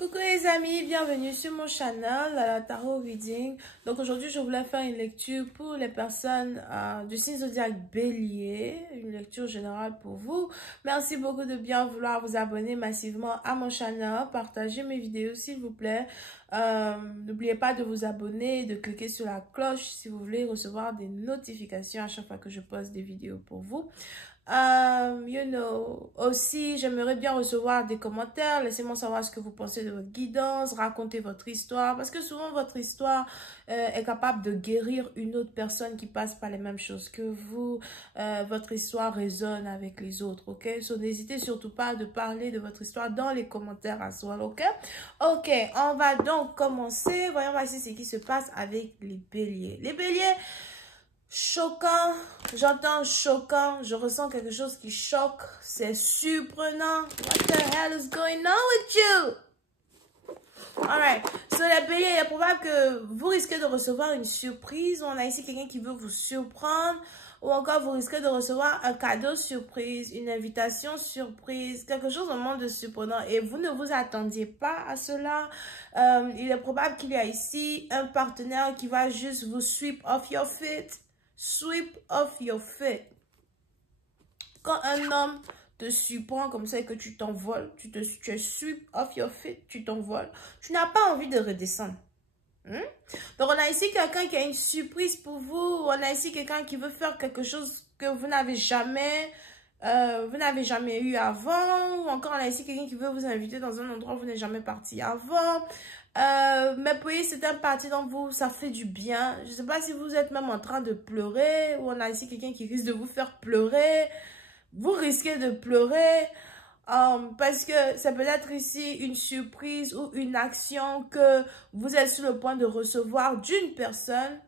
Coucou les amis, bienvenue sur mon channel la Tarot Reading. Donc aujourd'hui je voulais faire une lecture pour les personnes du signe zodiaque Bélier, une lecture générale pour vous. Merci beaucoup de bien vouloir vous abonner massivement à mon channel, partagez mes vidéos s'il vous plaît. N'oubliez pas de vous abonner et de cliquer sur la cloche si vous voulez recevoir des notifications à chaque fois que je poste des vidéos pour vous. Aussi, j'aimerais bien recevoir des commentaires. Laissez-moi savoir ce que vous pensez de votre guidance. Racontez votre histoire. Parce que souvent, votre histoire est capable de guérir une autre personne qui passe par les mêmes choses que vous. Votre histoire résonne avec les autres, ok? So, n'hésitez surtout pas de parler de votre histoire dans les commentaires as well, ok? Ok, on va donc commencer. Voyons voir ici ce qui se passe avec les béliers. Les béliers... Choquant, j'entends choquant, je ressens quelque chose qui choque, c'est surprenant. What the hell is going on with you? Alright, so les béliers, il est probable que vous risquez de recevoir une surprise. On a ici quelqu'un qui veut vous surprendre. Ou encore vous risquez de recevoir un cadeau surprise, une invitation surprise, quelque chose vraiment de surprenant. Et vous ne vous attendiez pas à cela. Il est probable qu'il y a ici un partenaire qui va juste vous sweep off your feet. Sweep off your feet. Quand un homme te surprend comme ça et que tu t'envoles, tu es sweep off your feet, tu t'envoles, tu n'as pas envie de redescendre. Donc, on a ici quelqu'un qui a une surprise pour vous. On a ici quelqu'un qui veut faire quelque chose que vous n'avez jamais eu avant. Ou encore, on a ici quelqu'un qui veut vous inviter dans un endroit où vous n'êtes jamais parti avant. Mais puis, c'est un parti dans vous, ça fait du bien. Je ne sais pas si vous êtes même en train de pleurer. Ou on a ici quelqu'un qui risque de vous faire pleurer. Vous risquez de pleurer. Parce que ça peut être ici une surprise ou une action que vous êtes sur le point de recevoir d'une personne.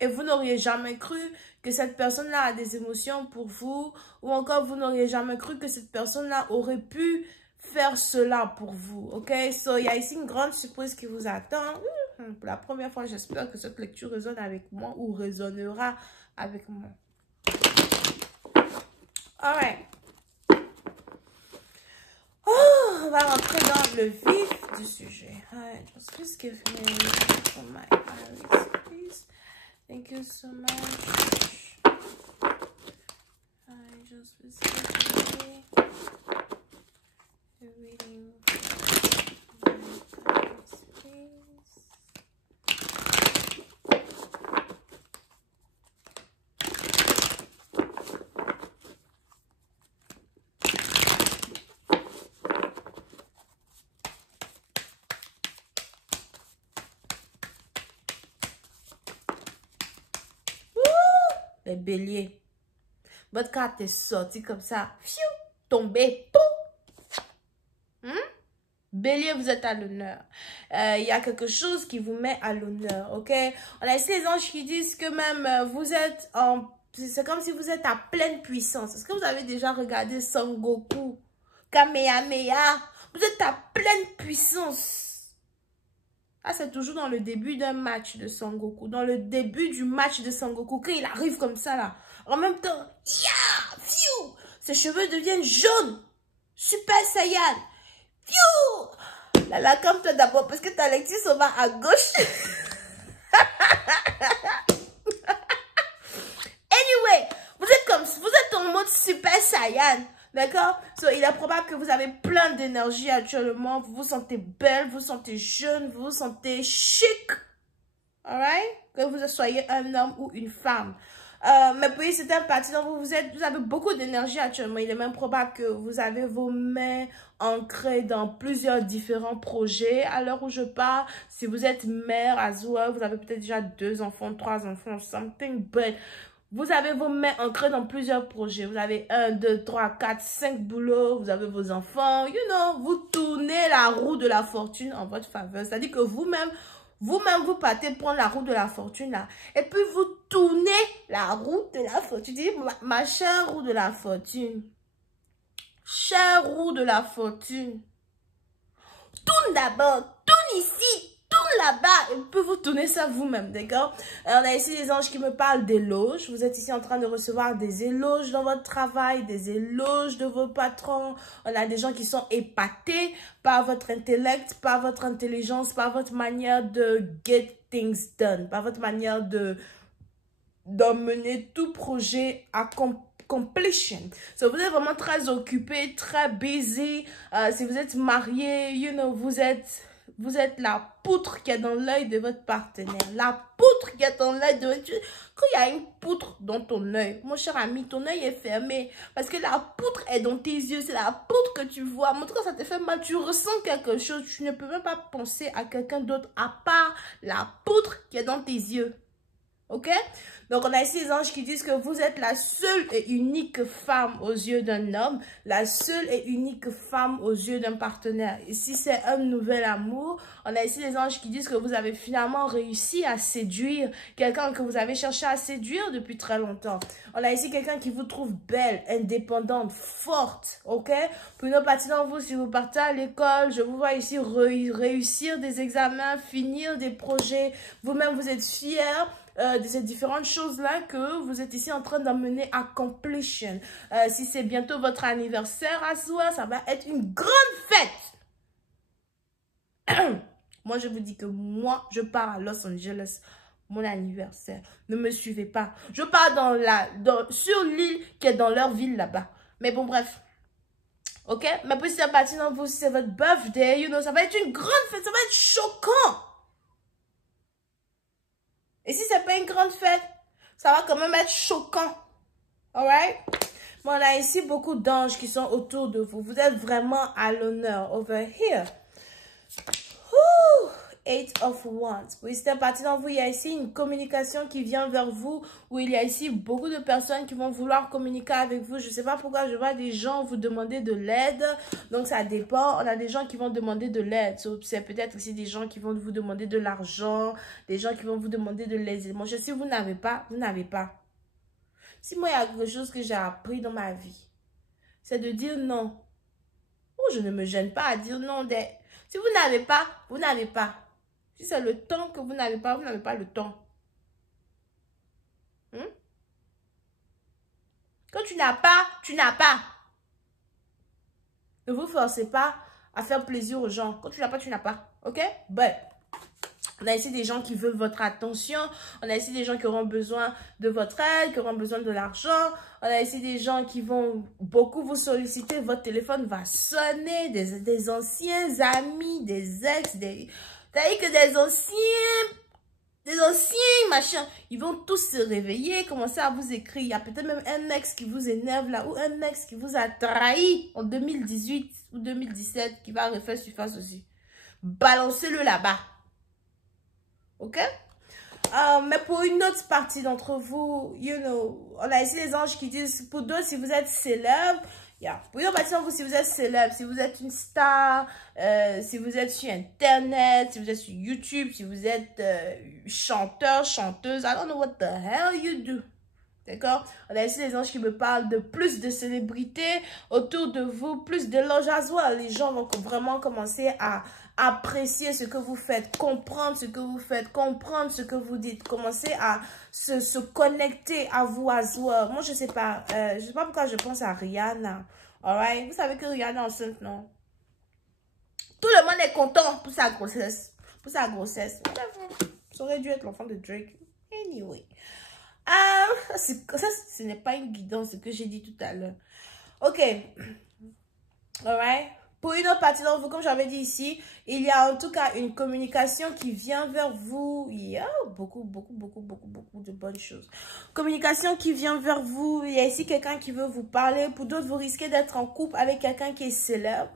Et vous n'auriez jamais cru que cette personne-là a des émotions pour vous. Ou encore, vous n'auriez jamais cru que cette personne-là aurait pu faire cela pour vous. Ok? So, il y a ici une grande surprise qui vous attend. Pour la première fois, j'espère que cette lecture résonne avec moi ou résonnera avec moi. Alright. Oh, on va rentrer dans le vif du sujet. Alright, just please give me for my iris, please. Thank you so much. I just please give me a reading for my iris, please. Les béliers, votre carte est sortie comme ça, fiou, tombée, pouf. Bélier, vous êtes à l'honneur. Il y a quelque chose qui vous met à l'honneur, ok? On a ici les anges qui disent que même vous êtes en... C'est comme si vous êtes à pleine puissance. Est-ce que vous avez déjà regardé Son Goku, Kamehameha? Vous êtes à pleine puissance. Ah, c'est toujours dans le début d'un match de Son Goku. Dans le début du match de Son Goku, quand il arrive comme ça, là. En même temps, ya, fiou, ses cheveux deviennent jaunes. Super Saiyan. Fiou. Là, calme-toi d'abord, parce que ta lecture s'en va à gauche. Anyway, vous êtes en mode Super Saiyan. D'accord? So, il est probable que vous avez plein d'énergie actuellement. Vous vous sentez belle, vous vous sentez jeune, vous vous sentez chic. Alright? Que vous soyez un homme ou une femme. Mais puis, c'est un parti dont vous avez beaucoup d'énergie actuellement. Il est même probable que vous avez vos mains ancrées dans plusieurs différents projets. À l'heure où je parle, si vous êtes mère as well, vous avez peut-être déjà 2 enfants, 3 enfants, something, but... Vous avez vos mains ancrées dans plusieurs projets. Vous avez 1, 2, 3, 4, 5 boulots. Vous avez vos enfants. Vous tournez la roue de la fortune en votre faveur. C'est-à-dire que vous-même, vous partez prendre la roue de la fortune là. Et puis vous tournez la roue de la fortune. Dis, ma chère roue de la fortune. Chère roue de la fortune. Tourne d'abord. Tourne ici. Tourne là-bas. Il peut vous tourner ça vous-même, d'accord? On a ici des anges qui me parlent d'éloges. Vous êtes ici en train de recevoir des éloges dans votre travail, des éloges de vos patrons. On a des gens qui sont épatés par votre intellect, par votre intelligence, par votre manière de get things done, par votre manière d'emmener tout projet à completion. So, vous êtes vraiment très occupé, très busy. Si vous êtes marié, you know, vous êtes la poutre qui est dans l'œil de votre partenaire. La poutre qui est dans l'œil de votre... Quand il y a une poutre dans ton œil, mon cher ami, ton œil est fermé. Parce que la poutre est dans tes yeux. C'est la poutre que tu vois. Montre quand ça te fait mal, tu ressens quelque chose. Tu ne peux même pas penser à quelqu'un d'autre à part la poutre qui est dans tes yeux. Ok? Donc, on a ici les anges qui disent que vous êtes la seule et unique femme aux yeux d'un homme, la seule et unique femme aux yeux d'un partenaire. Ici, c'est un nouvel amour. On a ici les anges qui disent que vous avez finalement réussi à séduire quelqu'un que vous avez cherché à séduire depuis très longtemps. On a ici quelqu'un qui vous trouve belle, indépendante, forte, ok? Pour une partie d'entre vous, si vous partez à l'école, je vous vois ici réussir des examens, finir des projets. Vous-même, vous êtes fiers de ces différentes choses-là que vous êtes ici en train d'emmener à completion. Si c'est bientôt votre anniversaire à soi, ça va être une grande fête. Moi, je vous dis que moi, je pars à Los Angeles, mon anniversaire. Ne me suivez pas. Je pars sur l'île qui est dans leur ville là-bas. Mais bon, bref. Ok? Mais puis, si c'est parti dans vous, si c'est votre birthday, you know, ça va être une grande fête, ça va être choquant. Et si c'est pas une grande fête, ça va quand même être choquant. Alright? Bon, on a ici beaucoup d'anges qui sont autour de vous. Vous êtes vraiment à l'honneur. Over here. Woo! Eight of Wands. Oui, c'est parti dans vous. Il y a ici une communication qui vient vers vous. Où il y a ici beaucoup de personnes qui vont vouloir communiquer avec vous. Je ne sais pas pourquoi je vois des gens vous demander de l'aide. Donc, ça dépend. On a des gens qui vont demander de l'aide. C'est peut-être aussi des gens qui vont vous demander de l'argent. Des gens qui vont vous demander de l'aide. Moi, si vous n'avez pas, vous n'avez pas. Si moi, il y a quelque chose que j'ai appris dans ma vie, c'est de dire non. Oh, je ne me gêne pas à dire non. Si vous n'avez pas, vous n'avez pas. Si c'est le temps que vous n'avez pas le temps. Quand tu n'as pas, tu n'as pas. Ne vous forcez pas à faire plaisir aux gens. Quand tu n'as pas, tu n'as pas. Ok? But, on a ici des gens qui veulent votre attention. On a ici des gens qui auront besoin de votre aide, qui auront besoin de l'argent. On a ici des gens qui vont beaucoup vous solliciter. Votre téléphone va sonner. Des anciens amis, des ex, c'est-à-dire que des anciens machins, ils vont tous se réveiller, commencer à vous écrire. Il y a peut-être même un ex qui vous énerve là, ou un ex qui vous a trahi en 2018 ou 2017, qui va refaire surface aussi. Balancez-le là-bas. Ok? Mais pour une autre partie d'entre vous, you know, on a ici les anges qui disent, pour d'autres, si vous êtes célèbre, pour une autre partie d'entre vous, si vous êtes célèbre, si vous êtes une star, si vous êtes sur Internet, si vous êtes sur YouTube, si vous êtes chanteur, chanteuse, I don't know what the hell you do. D'accord? On a ici les anges qui me parlent de plus de célébrités autour de vous, plus d'éloges à soi. Les gens vont vraiment commencer à apprécier ce que vous faites, comprendre ce que vous faites, comprendre ce que vous dites, commencer à se connecter à vous, à soi. Moi, je sais pas pourquoi je pense à Rihanna. Alright? Vous savez que Rihanna est enceinte, non? Tout le monde est content pour sa grossesse. Pour sa grossesse. Ça aurait dû être l'enfant de Drake. Anyway. Ça, ce n'est pas une guidance, ce que j'ai dit tout à l'heure. Ok. Alright. Pour une autre partie d'entre vous, comme j'avais dit ici, il y a en tout cas une communication qui vient vers vous. Il y a beaucoup de bonnes choses. Communication qui vient vers vous. Il y a ici quelqu'un qui veut vous parler. Pour d'autres, vous risquez d'être en couple avec quelqu'un qui est célèbre.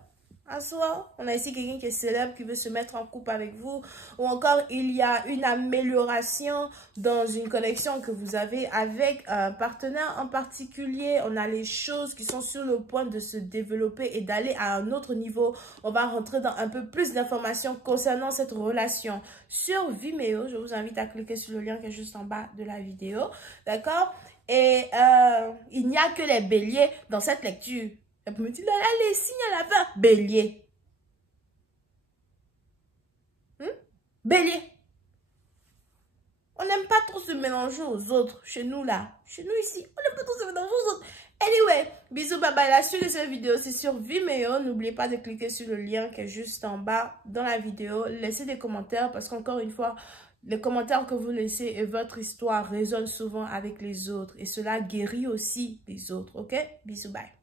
À soi, on a ici quelqu'un qui est célèbre, qui veut se mettre en couple avec vous. Ou encore, il y a une amélioration dans une connexion que vous avez avec un partenaire en particulier. On a les choses qui sont sur le point de se développer et d'aller à un autre niveau. On va rentrer dans un peu plus d'informations concernant cette relation sur Vimeo. Je vous invite à cliquer sur le lien qui est juste en bas de la vidéo. D'accord? Et il n'y a que les béliers dans cette lecture. Elle peut me dire, là, les signes à la fin. Bélier. Bélier. On n'aime pas trop se mélanger aux autres. Chez nous, là. Chez nous, ici. On n'aime pas trop se mélanger aux autres. Anyway, bisous, bye bye. La suite de cette vidéo, c'est sur Vimeo. N'oubliez pas de cliquer sur le lien qui est juste en bas dans la vidéo. Laissez des commentaires parce qu'encore une fois, les commentaires que vous laissez et votre histoire résonnent souvent avec les autres. Et cela guérit aussi les autres. Ok? Bisous, bye.